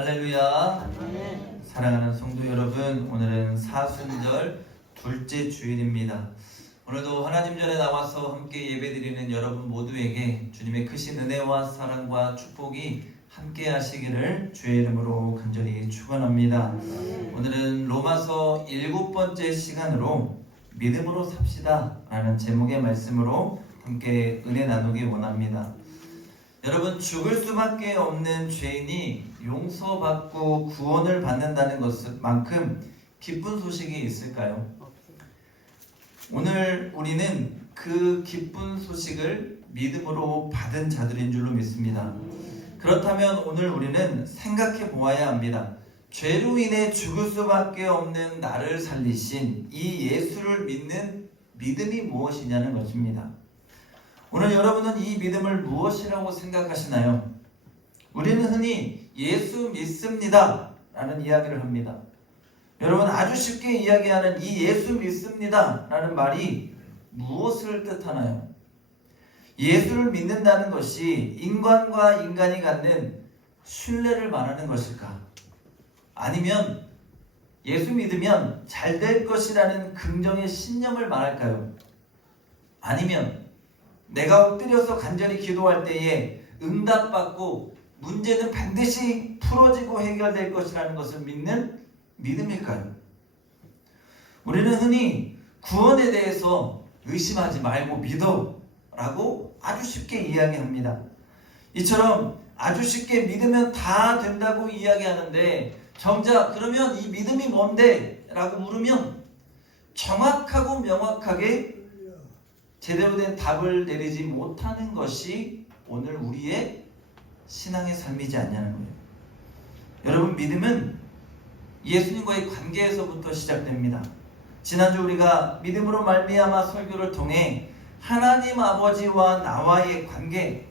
할렐루야. 아멘. 사랑하는 성도 여러분, 오늘은 사순절 둘째 주일입니다. 오늘도 하나님 전에 나와서 함께 예배드리는 여러분 모두에게 주님의 크신 은혜와 사랑과 축복이 함께 하시기를 주의 이름으로 간절히 축원합니다. 오늘은 로마서 7번째 시간으로 믿음으로 삽시다 라는 제목의 말씀으로 함께 은혜 나누기 원합니다. 여러분, 죽을 수밖에 없는 죄인이 용서받고 구원을 받는다는 것만큼 기쁜 소식이 있을까요? 오늘 우리는 그 기쁜 소식을 믿음으로 받은 자들인 줄로 믿습니다. 그렇다면 오늘 우리는 생각해 보아야 합니다. 죄로 인해 죽을 수밖에 없는 나를 살리신 이 예수를 믿는 믿음이 무엇이냐는 것입니다. 오늘 여러분은 이 믿음을 무엇이라고 생각하시나요? 우리는 흔히 예수 믿습니다 라는 이야기를 합니다. 여러분, 아주 쉽게 이야기하는 이 예수 믿습니다 라는 말이 무엇을 뜻하나요? 예수를 믿는다는 것이 인간과 인간이 갖는 신뢰를 말하는 것일까? 아니면 예수 믿으면 잘 될 것이라는 긍정의 신념을 말할까요? 아니면 내가 엎드려서 간절히 기도할 때에 응답받고 문제는 반드시 풀어지고 해결될 것이라는 것을 믿는 믿음일까요? 우리는 흔히 구원에 대해서 의심하지 말고 믿어 라고 아주 쉽게 이야기합니다. 이처럼 아주 쉽게 믿으면 다 된다고 이야기하는데, 정작 그러면 이 믿음이 뭔데? 라고 물으면 정확하고 명확하게 제대로 된 답을 내리지 못하는 것이 오늘 우리의 신앙의 삶이지 않냐는 거예요. 여러분, 믿음은 예수님과의 관계에서부터 시작됩니다. 지난주 우리가 믿음으로 말미암아 설교를 통해 하나님 아버지와 나와의 관계,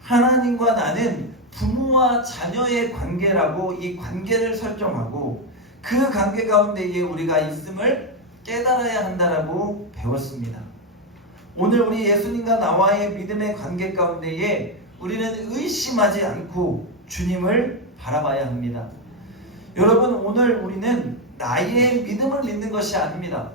하나님과 나는 부모와 자녀의 관계라고 이 관계를 설정하고 그 관계 가운데에 우리가 있음을 깨달아야 한다라고 배웠습니다. 오늘 우리 예수님과 나와의 믿음의 관계 가운데에 우리는 의심하지 않고 주님을 바라봐야 합니다. 여러분, 오늘 우리는 나의 믿음을 믿는 것이 아닙니다.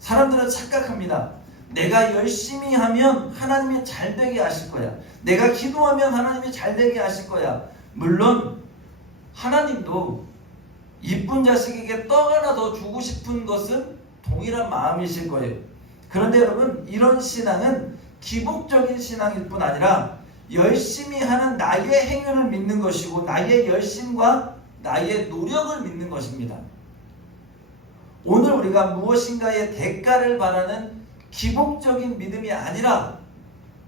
사람들은 착각합니다. 내가 열심히 하면 하나님이 잘되게 하실 거야. 내가 기도하면 하나님이 잘되게 하실 거야. 물론 하나님도 이쁜 자식에게 떡 하나 더 주고 싶은 것은 동일한 마음이실 거예요. 그런데 여러분, 이런 신앙은 기복적인 신앙일 뿐 아니라 열심히 하는 나의 행위를 믿는 것이고 나의 열심과 나의 노력을 믿는 것입니다. 오늘 우리가 무엇인가의 대가를 바라는 기복적인 믿음이 아니라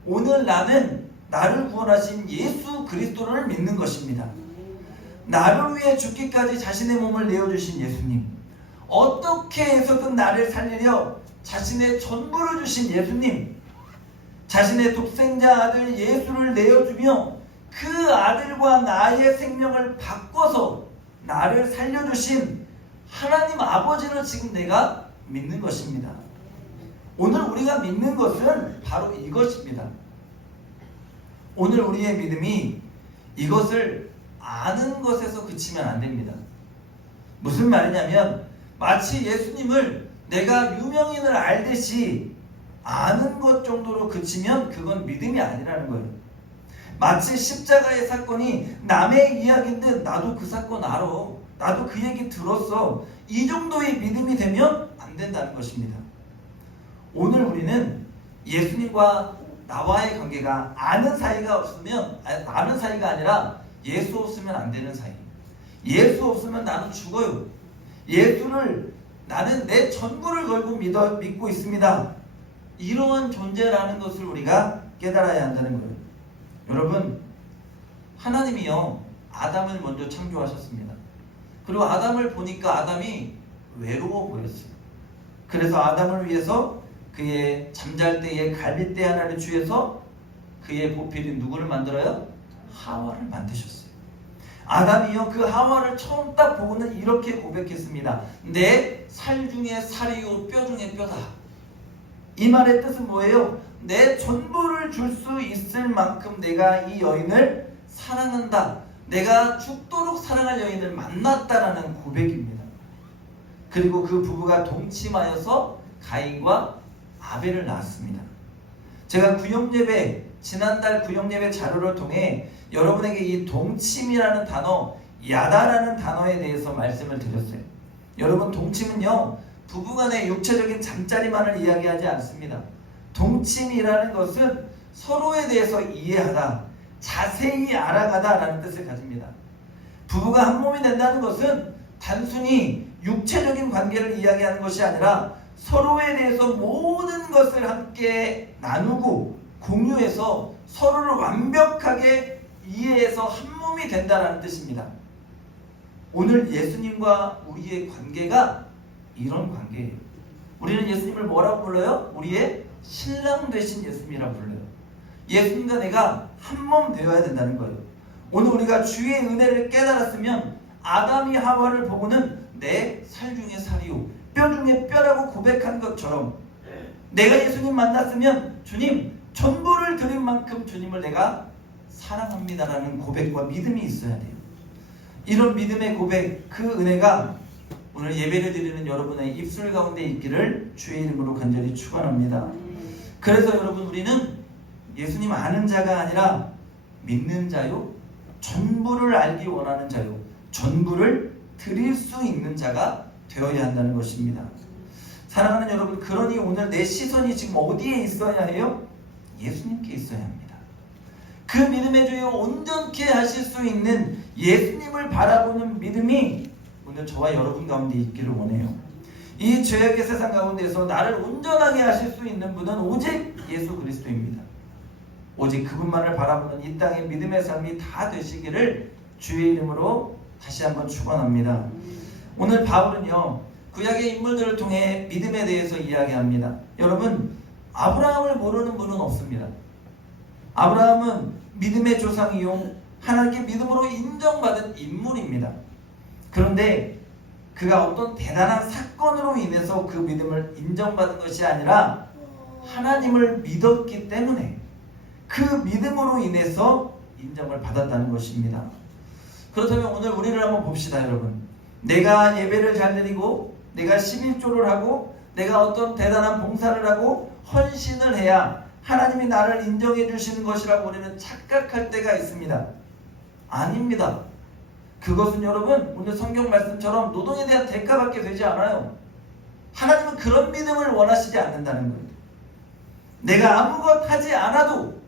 오늘 나는 나를 구원하신 예수 그리스도를 믿는 것입니다. 나를 위해 죽기까지 자신의 몸을 내어주신 예수님, 어떻게 해서든 나를 살리려 자신의 전부를 주신 예수님, 자신의 독생자 아들 예수를 내어주며 그 아들과 나의 생명을 바꿔서 나를 살려주신 하나님 아버지를 지금 내가 믿는 것입니다. 오늘 우리가 믿는 것은 바로 이것입니다. 오늘 우리의 믿음이 이것을 아는 것에서 그치면 안 됩니다. 무슨 말이냐면, 마치 예수님을 내가 유명인을 알듯이 아는 것 정도로 그치면 그건 믿음이 아니라는 거예요. 마치 십자가의 사건이 남의 이야기인 듯 나도 그 사건 알아, 나도 그 얘기 들었어, 이 정도의 믿음이 되면 안 된다는 것입니다. 오늘 우리는 예수님과 나와의 관계가 아는 사이가 없으면, 아는 사이가 아니라 예수 없으면 안 되는 사이. 예수 없으면 나는 죽어요. 예수를 나는 내 전부를 걸고 믿고 있습니다. 이러한 존재라는 것을 우리가 깨달아야 한다는 거예요. 여러분, 하나님이요, 아담을 먼저 창조하셨습니다. 그리고 아담을 보니까 아담이 외로워 보였어요. 그래서 아담을 위해서 그의 잠잘 때에 갈빗대 하나를 주셔서 그의 보필인 누구를 만들어요? 하와를 만드셨어요. 아담이요, 그 하와를 처음 딱 보고는 이렇게 고백했습니다. 내 살 중에 살이요 뼈 중에 뼈다. 이 말의 뜻은 뭐예요? 내 전부를 줄 수 있을 만큼 내가 이 여인을 사랑한다. 내가 죽도록 사랑할 여인을 만났다라는 고백입니다. 그리고 그 부부가 동침하여서 가인과 아벨을 낳았습니다. 제가 구역예배, 지난달 구역예배 자료를 통해 여러분에게 이 동침이라는 단어, 야다라는 단어에 대해서 말씀을 드렸어요. 여러분, 동침은요, 부부간의 육체적인 잠자리만을 이야기하지 않습니다. 동침이라는 것은 서로에 대해서 이해하다, 자세히 알아가다라는 뜻을 가집니다. 부부가 한 몸이 된다는 것은 단순히 육체적인 관계를 이야기하는 것이 아니라 서로에 대해서 모든 것을 함께 나누고 공유해서 서로를 완벽하게 이해해서 한 몸이 된다는 뜻입니다. 오늘 예수님과 우리의 관계가 이런 관계예요. 우리는 예수님을 뭐라고 불러요? 우리의 신랑 되신 예수님이라고 불러요. 예수님과 내가 한 몸 되어야 된다는 거예요. 오늘 우리가 주의 은혜를 깨달았으면 아담이 하와를 보고는 내 살 중에 살이요 뼈 중에 뼈라고 고백한 것처럼 내가 예수님 만났으면 주님 전부를 드린 만큼 주님을 내가 사랑합니다라는 고백과 믿음이 있어야 돼요. 이런 믿음의 고백, 그 은혜가 오늘 예배를 드리는 여러분의 입술 가운데 있기를 주의 이름으로 간절히 축원합니다. 그래서 여러분, 우리는 예수님 아는 자가 아니라 믿는 자요, 전부를 알기 원하는 자요, 전부를 드릴 수 있는 자가 되어야 한다는 것입니다. 사랑하는 여러분, 그러니 오늘 내 시선이 지금 어디에 있어야 해요? 예수님께 있어야 합니다. 그 믿음의 주요 온전케 하실 수 있는 예수님을 바라보는 믿음이 오늘 저와 여러분 가운데 있기를 원해요. 이 죄악의 세상 가운데서 나를 온전하게 하실 수 있는 분은 오직 예수 그리스도입니다. 오직 그분만을 바라보는 이 땅의 믿음의 삶이 다 되시기를 주의 이름으로 다시 한번 축원합니다. 오늘 바울은요, 구약의 인물들을 통해 믿음에 대해서 이야기합니다. 여러분, 아브라함을 모르는 분은 없습니다. 아브라함은 믿음의 조상이요, 하나님께 믿음으로 인정받은 인물입니다. 그런데 그가 어떤 대단한 사건으로 인해서 그 믿음을 인정받은 것이 아니라 하나님을 믿었기 때문에 그 믿음으로 인해서 인정을 받았다는 것입니다. 그렇다면 오늘 우리를 한번 봅시다, 여러분. 내가 예배를 잘 드리고 내가 11조를 하고 내가 어떤 대단한 봉사를 하고 헌신을 해야 하나님이 나를 인정해 주시는 것이라고 우리는 착각할 때가 있습니다. 아닙니다. 그것은 여러분, 오늘 성경 말씀처럼 노동에 대한 대가밖에 되지 않아요. 하나님은 그런 믿음을 원하시지 않는다는 거예요. 내가 아무것 하지 않아도,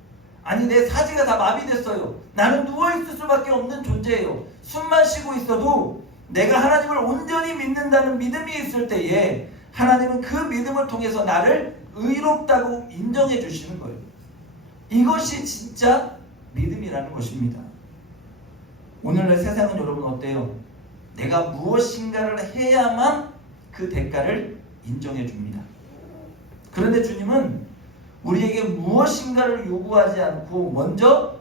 아니 내 사지가 다 마비됐어요, 나는 누워있을 수밖에 없는 존재예요, 숨만 쉬고 있어도 내가 하나님을 온전히 믿는다는 믿음이 있을 때에 하나님은 그 믿음을 통해서 나를 의롭다고 인정해 주시는 거예요. 이것이 진짜 믿음이라는 것입니다. 오늘날 세상은 여러분 어때요? 내가 무엇인가를 해야만 그 대가를 인정해 줍니다. 그런데 주님은 우리에게 무엇인가를 요구하지 않고 먼저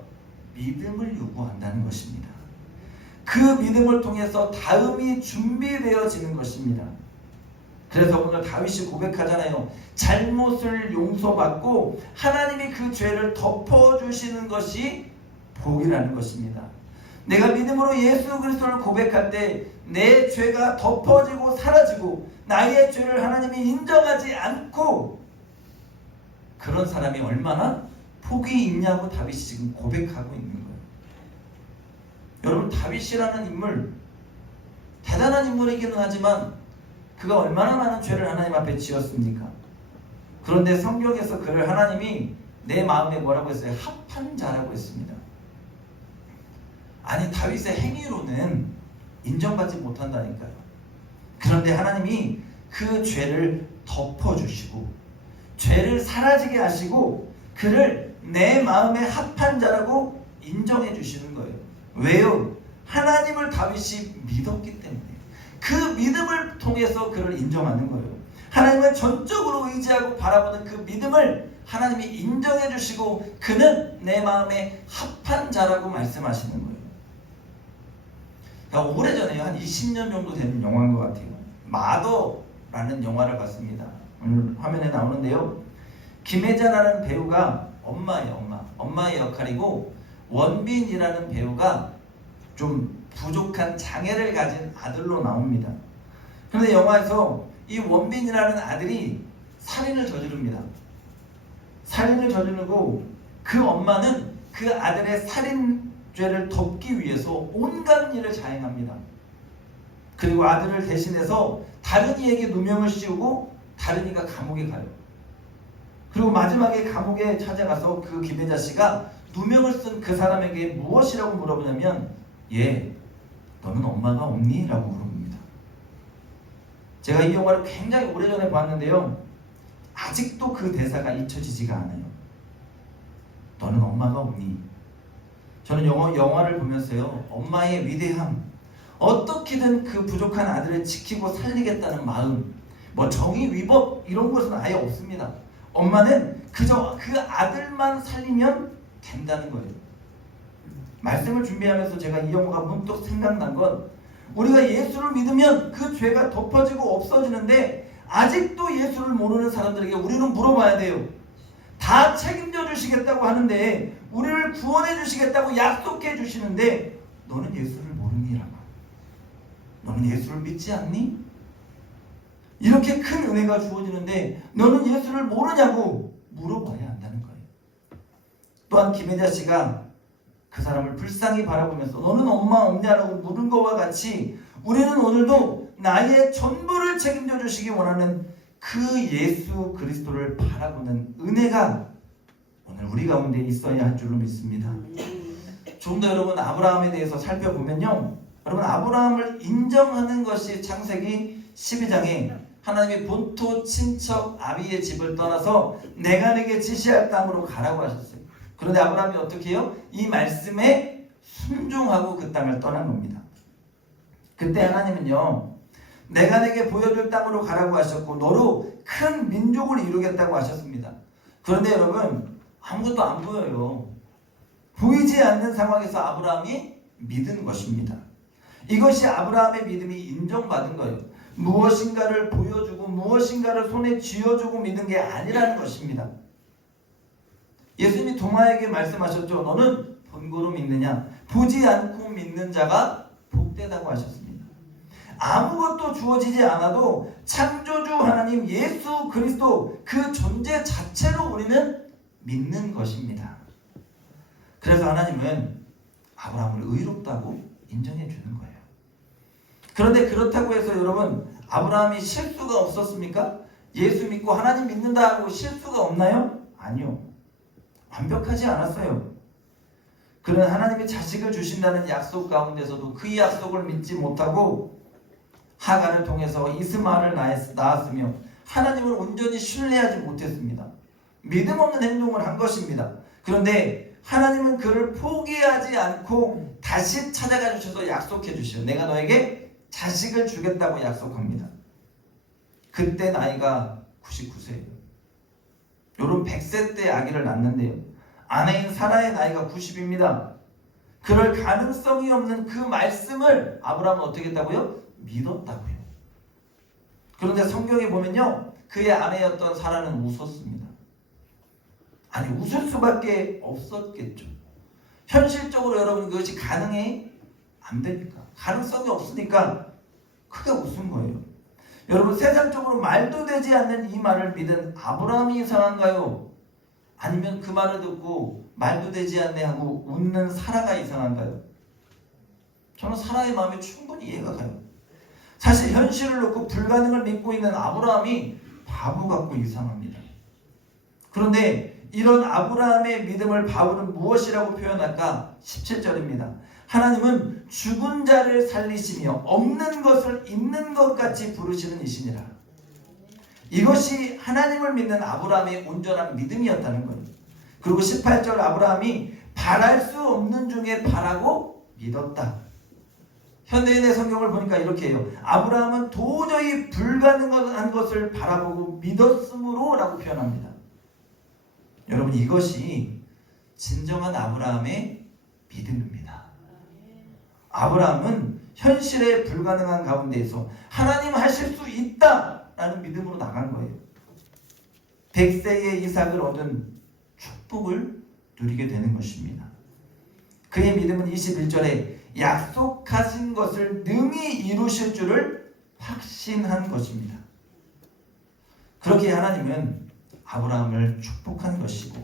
믿음을 요구한다는 것입니다. 그 믿음을 통해서 다음이 준비되어지는 것입니다. 그래서 오늘 다윗이 고백하잖아요. 잘못을 용서받고 하나님이 그 죄를 덮어주시는 것이 복이라는 것입니다. 내가 믿음으로 예수 그리스도를 고백할 때 내 죄가 덮어지고 사라지고 나의 죄를 하나님이 인정하지 않고 그런 사람이 얼마나 복이 있냐고 다윗이 지금 고백하고 있는 거예요. 여러분, 다윗이라는 인물, 대단한 인물이기는 하지만 그가 얼마나 많은 죄를 하나님 앞에 지었습니까? 그런데 성경에서 그를 하나님이 내 마음에 뭐라고 했어요? 합한 자라고 했습니다. 아니, 다윗의 행위로는 인정받지 못한다니까요. 그런데 하나님이 그 죄를 덮어주시고 죄를 사라지게 하시고 그를 내 마음에 합한 자라고 인정해 주시는 거예요. 왜요? 하나님을 다윗이 믿었기 때문에 그 믿음을 통해서 그를 인정하는 거예요. 하나님을 전적으로 의지하고 바라보는 그 믿음을 하나님이 인정해 주시고 그는 내 마음에 합한 자라고 말씀하시는 거예요. 오래전에요, 한 20년 정도 되는 영화인 것 같아요. 마더라는 영화를 봤습니다. 오늘 화면에 나오는데요, 김혜자라는 배우가 엄마예요. 엄마의 역할이고 원빈이라는 배우가 좀 부족한 장애를 가진 아들로 나옵니다. 그런데 영화에서 이 원빈이라는 아들이 살인을 저지릅니다. 살인을 저지르고 그 엄마는 그 아들의 살인죄를 덮기 위해서 온갖 일을 자행합니다. 그리고 아들을 대신해서 다른 이에게 누명을 씌우고 다른 이가 감옥에 가요. 그리고 마지막에 감옥에 찾아가서 그 김혜자 씨가 누명을 쓴 그 사람에게 무엇이라고 물어보냐면 얘 너는 엄마가 없니? 라고 물어봅니다. 제가 이 영화를 굉장히 오래전에 봤는데요, 아직도 그 대사가 잊혀지지가 않아요. 너는 엄마가 없니? 저는 영화를 보면서요, 엄마의 위대함, 어떻게든 그 부족한 아들을 지키고 살리겠다는 마음, 뭐 정의 위법 이런 것은 아예 없습니다. 엄마는 그저 그 아들만 살리면 된다는 거예요. 말씀을 준비하면서 제가 이 영화가 문득 생각난 건, 우리가 예수를 믿으면 그 죄가 덮어지고 없어지는데 아직도 예수를 모르는 사람들에게 우리는 물어봐야 돼요. 다 책임져 주시겠다고 하는데, 우리를 구원해 주시겠다고 약속해 주시는데 너는 예수를 모르니라고, 너는 예수를 믿지 않니? 이렇게 큰 은혜가 주어지는데 너는 예수를 모르냐고 물어봐야 한다는 거예요. 또한 김혜자 씨가 그 사람을 불쌍히 바라보면서 너는 엄마 없냐라고 물은 것과 같이, 우리는 오늘도 나의 전부를 책임져 주시기 원하는 그 예수 그리스도를 바라보는 은혜가 오늘 우리 가운데 있어야 할 줄로 믿습니다. 좀 더 여러분 아브라함에 대해서 살펴보면요, 여러분 아브라함을 인정하는 것이 창세기 12장에 하나님이 본토 친척 아비의 집을 떠나서 내가 내게 지시할 땅으로 가라고 하셨어요. 그런데 아브라함이 어떻게 해요? 이 말씀에 순종하고 그 땅을 떠난 겁니다. 그때 하나님은요, 내가 내게 보여줄 땅으로 가라고 하셨고 너로 큰 민족을 이루겠다고 하셨습니다. 그런데 여러분 아무것도 안 보여요. 보이지 않는 상황에서 아브라함이 믿은 것입니다. 이것이 아브라함의 믿음이 인정받은 거예요. 무엇인가를 보여주고 무엇인가를 손에 쥐어주고 믿은 게 아니라는 것입니다. 예수님이 도마에게 말씀하셨죠. 너는 본고로 믿느냐? 보지 않고 믿는 자가 복되다고 하셨습니다. 아무것도 주어지지 않아도 창조주 하나님 예수 그리스도 그 존재 자체로 우리는 믿는 것입니다. 그래서 하나님은 아브라함을 의롭다고 인정해 주는 거예요. 그런데 그렇다고 해서 여러분 아브라함이 실수가 없었습니까? 예수 믿고 하나님 믿는다 하고 실수가 없나요? 아니요. 완벽하지 않았어요. 그는 하나님이 자식을 주신다는 약속 가운데서도 그 약속을 믿지 못하고 하갈을 통해서 이스마엘을 낳았으며 하나님을 온전히 신뢰하지 못했습니다. 믿음 없는 행동을 한 것입니다. 그런데 하나님은 그를 포기하지 않고 다시 찾아가 주셔서 약속해 주시오. 내가 너에게 자식을 주겠다고 약속합니다. 그때 나이가 99세예요. 요런 100세 때 아기를 낳는데요, 아내인 사라의 나이가 90입니다. 그럴 가능성이 없는 그 말씀을 아브라함은 어떻게 했다고요? 믿었다고요. 그런데 성경에 보면요, 그의 아내였던 사라는 웃었습니다. 아니 웃을 수밖에 없었겠죠. 현실적으로 여러분 그것이 가능해? 안 됩니까? 가능성이 없으니까 크게 웃은 거예요. 여러분 세상적으로 말도 되지 않는 이 말을 믿은 아브라함이 이상한가요? 아니면 그 말을 듣고 말도 되지 않네 하고 웃는 사라가 이상한가요? 저는 사라의 마음이 충분히 이해가 가요. 사실 현실을 놓고 불가능을 믿고 있는 아브라함이 바보 같고 이상합니다. 그런데 이런 아브라함의 믿음을 바울은 무엇이라고 표현할까? 17절입니다. 하나님은 죽은 자를 살리시며 없는 것을 있는 것 같이 부르시는 이시니라. 이것이 하나님을 믿는 아브라함의 온전한 믿음이었다는 거예요. 그리고 18절 아브라함이 바랄 수 없는 중에 바라고 믿었다. 현대인의 성경을 보니까 이렇게 해요. 아브라함은 도저히 불가능한 것을 바라보고 믿었으므로 라고 표현합니다. 여러분 이것이 진정한 아브라함의 믿음입니다. 아브라함은 현실에 불가능한 가운데에서 하나님 하실 수 있다라는 믿음으로 나간 거예요. 100세의 이삭을 얻은 축복을 누리게 되는 것입니다. 그의 믿음은 21절에 약속하신 것을 능히 이루실 줄을 확신한 것입니다. 그렇게 하나님은 아브라함을 축복한 것이고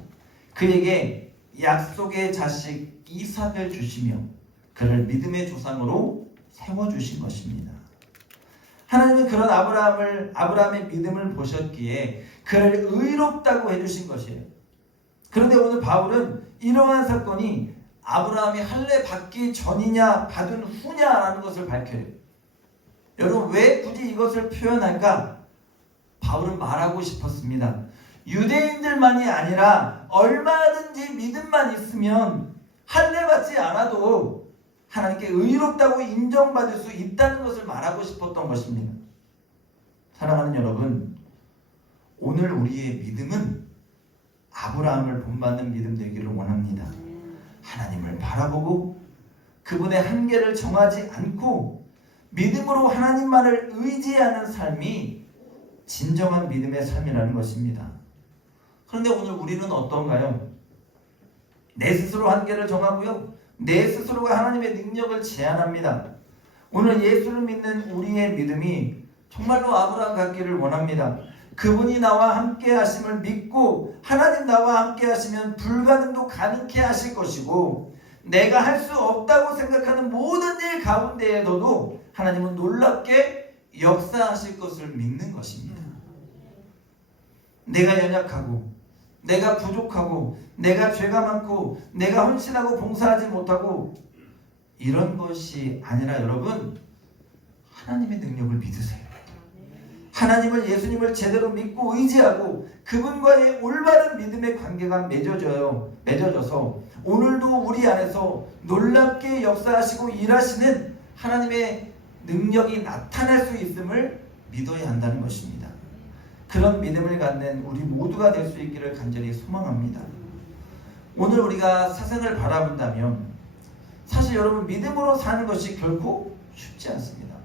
그에게 약속의 자식 이삭을 주시며 그를 믿음의 조상으로 세워주신 것입니다. 하나님은 그런 아브라함의 믿음을 보셨기에 그를 의롭다고 해주신 것이에요. 그런데 오늘 바울은 이러한 사건이 아브라함이 할례 받기 전이냐 받은 후냐라는 것을 밝혀요. 여러분 왜 굳이 이것을 표현할까? 바울은 말하고 싶었습니다. 유대인들만이 아니라 얼마든지 믿음만 있으면 할례 받지 않아도 하나님께 의롭다고 인정받을 수 있다는 것을 말하고 싶었던 것입니다. 사랑하는 여러분, 오늘 우리의 믿음은 아브라함을 본받는 믿음 되기를 원합니다. 하나님을 바라보고 그분의 한계를 정하지 않고 믿음으로 하나님만을 의지하는 삶이 진정한 믿음의 삶이라는 것입니다. 그런데 오늘 우리는 어떤가요? 내 스스로 한계를 정하고요, 내 스스로가 하나님의 능력을 제한합니다. 오늘 예수를 믿는 우리의 믿음이 정말로 아브라함 같기를 원합니다. 그분이 나와 함께 하심을 믿고 하나님 나와 함께 하시면 불가능도 가능케 하실 것이고 내가 할 수 없다고 생각하는 모든 일 가운데에도 하나님은 놀랍게 역사하실 것을 믿는 것입니다. 내가 연약하고 내가 부족하고 내가 죄가 많고 내가 헌신하고 봉사하지 못하고 이런 것이 아니라 여러분 하나님의 능력을 믿으세요. 하나님을 예수님을 제대로 믿고 의지하고 그분과의 올바른 믿음의 관계가 맺어져서 오늘도 우리 안에서 놀랍게 역사하시고 일하시는 하나님의 능력이 나타날 수 있음을 믿어야 한다는 것입니다. 그런 믿음을 갖는 우리 모두가 될 수 있기를 간절히 소망합니다. 오늘 우리가 세상을 바라본다면 사실 여러분 믿음으로 사는 것이 결코 쉽지 않습니다.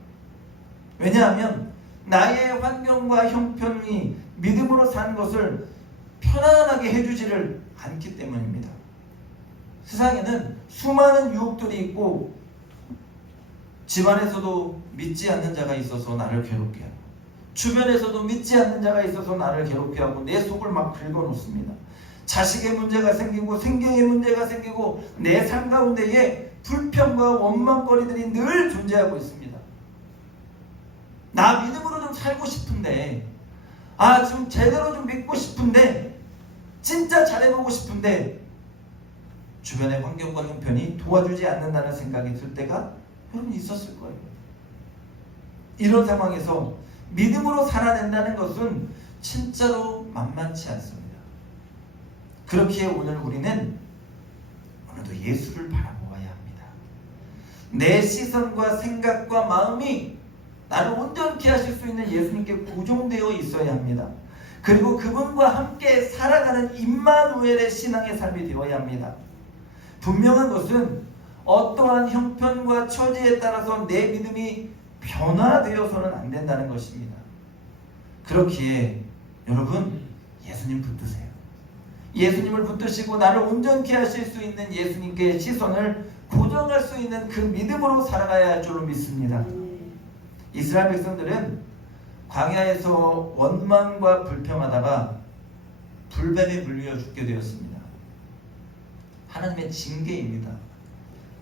왜냐하면 나의 환경과 형편이 믿음으로 사는 것을 편안하게 해주지를 않기 때문입니다. 세상에는 수많은 유혹들이 있고 집안에서도 믿지 않는 자가 있어서 나를 괴롭게 하고 주변에서도 믿지 않는 자가 있어서 나를 괴롭게 하고 내 속을 막 긁어놓습니다. 자식의 문제가 생기고 생계의 문제가 생기고 내 삶 가운데에 불평과 원망거리들이 늘 존재하고 있습니다. 나 믿음으로 좀 살고 싶은데 좀 제대로 좀 믿고 싶은데 진짜 잘해보고 싶은데 주변의 환경과 형편이 도와주지 않는다는 생각이 들 때가 여러분 있었을 거예요. 이런 상황에서 믿음으로 살아낸다는 것은 진짜로 만만치 않습니다. 그렇기에 오늘 우리는 오늘도 예수를 바라보아야 합니다. 내 시선과 생각과 마음이 나를 온전케 하실 수 있는 예수님께 고정되어 있어야 합니다. 그리고 그분과 함께 살아가는 임마누엘의 신앙의 삶이 되어야 합니다. 분명한 것은 어떠한 형편과 처지에 따라서 내 믿음이 변화되어서는 안 된다는 것입니다. 그렇기에 여러분 예수님 붙드세요. 예수님을 붙드시고 나를 온전케 하실 수 있는 예수님께 시선을 고정할 수 있는 그 믿음으로 살아가야 할 줄로 믿습니다. 이스라엘 백성들은 광야에서 원망과 불평하다가 불뱀에 물려 죽게 되었습니다. 하나님의 징계입니다.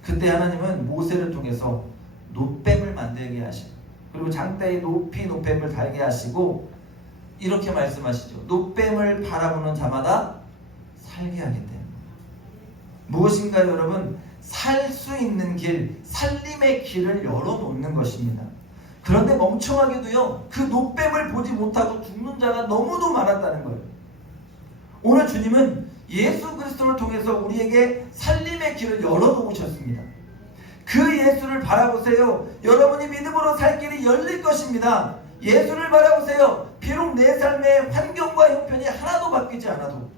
그때 하나님은 모세를 통해서 놋뱀을 만들게 하시고 그리고 장대에 높이 놋뱀을 달게 하시고 이렇게 말씀하시죠. 놋뱀을 바라보는 자마다 살게 하겠다. 무엇인가요 여러분? 살 수 있는 길, 살림의 길을 열어놓는 것입니다. 그런데 멍청하게도요 그 놋뱀을 보지 못하고 죽는 자가 너무도 많았다는 거예요. 오늘 주님은 예수 그리스도를 통해서 우리에게 살림의 길을 열어놓으셨습니다. 그 예수를 바라보세요. 여러분이 믿음으로 살 길이 열릴 것입니다. 예수를 바라보세요. 비록 내 삶의 환경과 형편이 하나도 바뀌지 않아도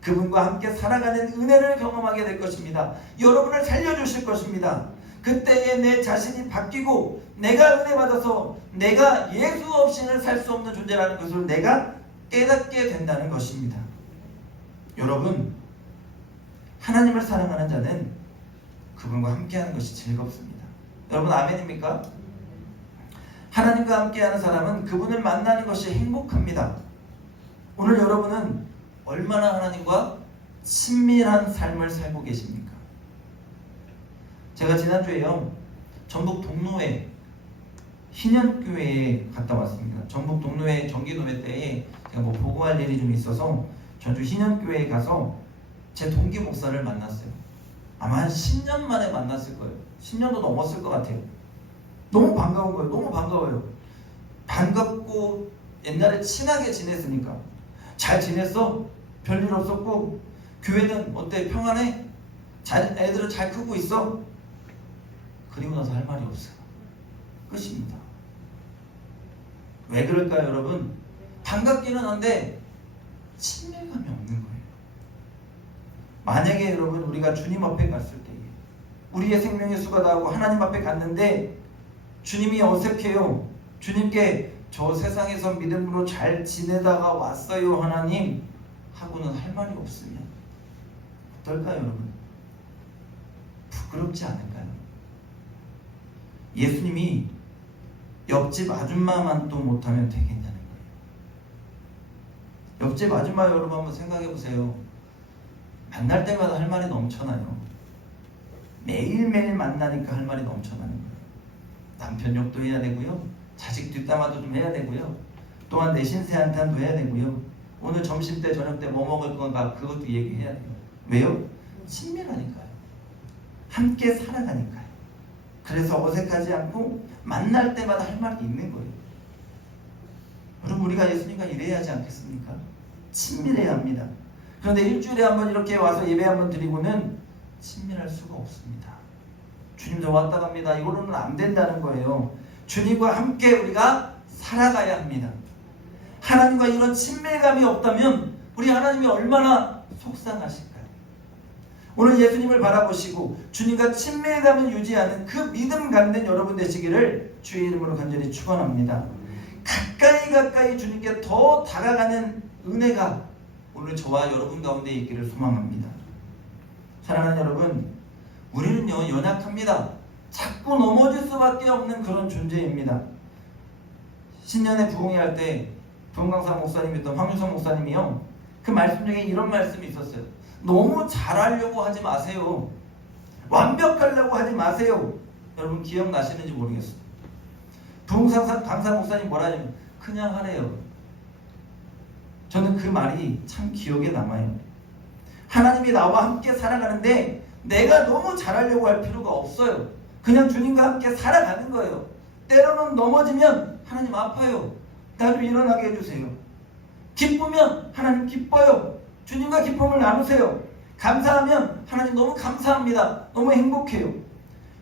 그분과 함께 살아가는 은혜를 경험하게 될 것입니다. 여러분을 살려주실 것입니다. 그때에 내 자신이 바뀌고 내가 은혜 받아서 내가 예수 없이는 살 수 없는 존재라는 것을 내가 깨닫게 된다는 것입니다. 여러분, 하나님을 사랑하는 자는 그분과 함께하는 것이 즐겁습니다. 여러분 아멘입니까? 하나님과 함께하는 사람은 그분을 만나는 것이 행복합니다. 오늘 여러분은 얼마나 하나님과 친밀한 삶을 살고 계십니까? 제가 지난주에요, 전북 동로회 희년교회에 갔다 왔습니다. 전북 동로회 정기노회 때에 제가 뭐 보고할 일이 좀 있어서 전주 희년교회에 가서 제 동기 목사를 만났어요. 아마 한 10년 만에 만났을 거예요. 10년도 넘었을 것 같아요. 너무 반가운 거예요. 너무 반가워요. 반갑고 옛날에 친하게 지냈으니까. 잘 지냈어? 별일 없었고? 교회는 어때? 평안해? 애들은 잘 크고 있어? 그리고 나서 할 말이 없어요. 끝입니다. 왜 그럴까요, 여러분? 반갑기는 한데 친밀감이 없는 거예요. 만약에 여러분 우리가 주님 앞에 갔을 때 우리의 생명의 수가 다하고 하나님 앞에 갔는데 주님이 어색해요. 주님께 저 세상에서 믿음으로 잘 지내다가 왔어요 하나님 하고는 할 말이 없으면 어떨까요, 여러분? 부끄럽지 않을까요? 예수님이 옆집 아줌마만 또 못하면 되겠냐는 거예요. 옆집 아줌마 여러분 한번 생각해 보세요. 만날 때마다 할 말이 넘쳐나요. 매일매일 만나니까 할 말이 넘쳐나는 거예요. 남편 욕도 해야 되고요, 자식 뒷담화도 좀 해야 되고요, 또한 내 신세 한탄도 해야 되고요, 오늘 점심때 저녁때 뭐 먹을 건가 그것도 얘기해야 돼요. 왜요? 친밀하니까요. 함께 살아가니까요. 그래서 어색하지 않고 만날 때마다 할 말이 있는 거예요. 여러분 우리가 예수님과 이래야 하지 않겠습니까? 친밀해야 합니다. 그런데 일주일에 한번 이렇게 와서 예배 한번 드리고는 친밀할 수가 없습니다. 주님도 왔다 갑니다. 이거로는 안 된다는 거예요. 주님과 함께 우리가 살아가야 합니다. 하나님과 이런 친밀감이 없다면 우리 하나님이 얼마나 속상하실까요? 오늘 예수님을 바라보시고 주님과 친밀감을 유지하는 그 믿음 갖는 여러분 되시기를 주의 이름으로 간절히 축원합니다. 가까이 주님께 더 다가가는 은혜가 오늘 저와 여러분 가운데 있기를 소망합니다. 사랑하는 여러분, 우리는요 연약합니다. 자꾸 넘어질 수밖에 없는 그런 존재입니다. 신년에 부흥회 할 때 부흥강사 목사님이었던 황유성 목사님이요, 그 말씀 중에 이런 말씀이 있었어요. 너무 잘하려고 하지 마세요. 완벽하려고 하지 마세요. 여러분 기억나시는지 모르겠어요. 부흥강사 목사님 뭐라 하냐면 그냥 하래요. 저는 그 말이 참 기억에 남아요. 하나님이 나와 함께 살아가는데 내가 너무 잘하려고 할 필요가 없어요. 그냥 주님과 함께 살아가는 거예요. 때로는 넘어지면 하나님 아파요. 나 좀 일어나게 해주세요. 기쁘면 하나님 기뻐요. 주님과 기쁨을 나누세요. 감사하면 하나님 너무 감사합니다. 너무 행복해요.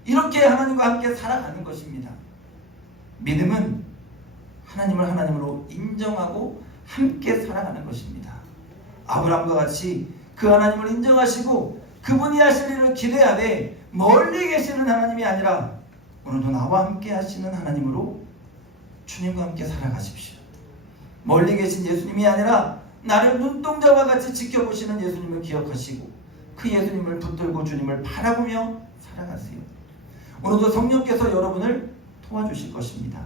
이렇게 하나님과 함께 살아가는 것입니다. 믿음은 하나님을 하나님으로 인정하고 함께 살아가는 것입니다. 아브라함과 같이 그 하나님을 인정하시고 그분이 하실 일을 기대하되 멀리 계시는 하나님이 아니라 오늘도 나와 함께 하시는 하나님으로 주님과 함께 살아가십시오. 멀리 계신 예수님이 아니라 나를 눈동자와 같이 지켜보시는 예수님을 기억하시고 그 예수님을 붙들고 주님을 바라보며 살아가세요. 오늘도 성령께서 여러분을 도와주실 것입니다.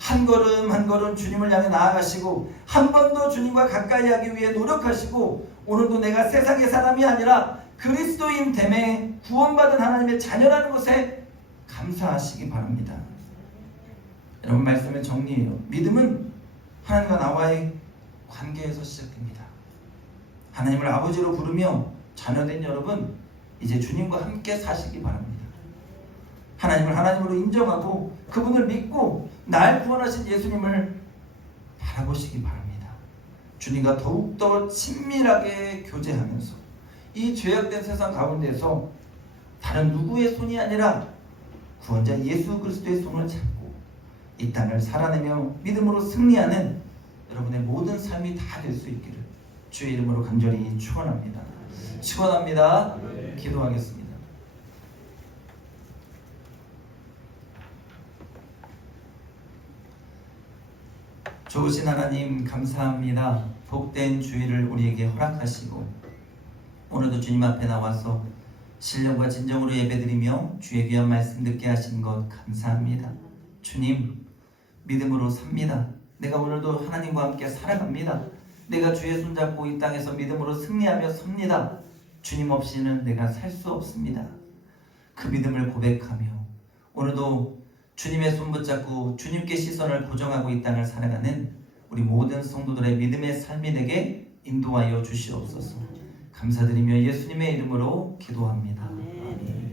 한 걸음 한 걸음 주님을 향해 나아가시고 한 번 더 주님과 가까이 하기 위해 노력하시고 오늘도 내가 세상의 사람이 아니라 그리스도인 됨에 구원받은 하나님의 자녀라는 것에 감사하시기 바랍니다. 여러분 말씀의 정리예요. 믿음은 하나님과 나와의 관계에서 시작됩니다. 하나님을 아버지로 부르며 자녀된 여러분 이제 주님과 함께 사시기 바랍니다. 하나님을 하나님으로 인정하고 그분을 믿고 날 구원하신 예수님을 바라보시기 바랍니다. 주님과 더욱더 친밀하게 교제하면서 이 죄악된 세상 가운데서 다른 누구의 손이 아니라 구원자 예수 그리스도의 손을 잡고 이 땅을 살아내며 믿음으로 승리하는 여러분의 모든 삶이 다 될 수 있기를 주의 이름으로 간절히 축원합니다. 축원합니다. 기도하겠습니다. 좋으신 하나님 감사합니다. 복된 주일을 우리에게 허락하시고 오늘도 주님 앞에 나와서 신령과 진정으로 예배드리며 주의 귀한 말씀 듣게 하신 것 감사합니다. 주님, 믿음으로 삽니다. 내가 오늘도 하나님과 함께 살아갑니다. 내가 주의 손잡고 이 땅에서 믿음으로 승리하며 섭니다. 주님 없이는 내가 살 수 없습니다. 그 믿음을 고백하며 오늘도 주님의 손 붙잡고 주님께 시선을 고정하고 이 땅을 살아가는 우리 모든 성도들의 믿음의 삶이 되게 인도하여 주시옵소서. 감사드리며 예수님의 이름으로 기도합니다. 아멘.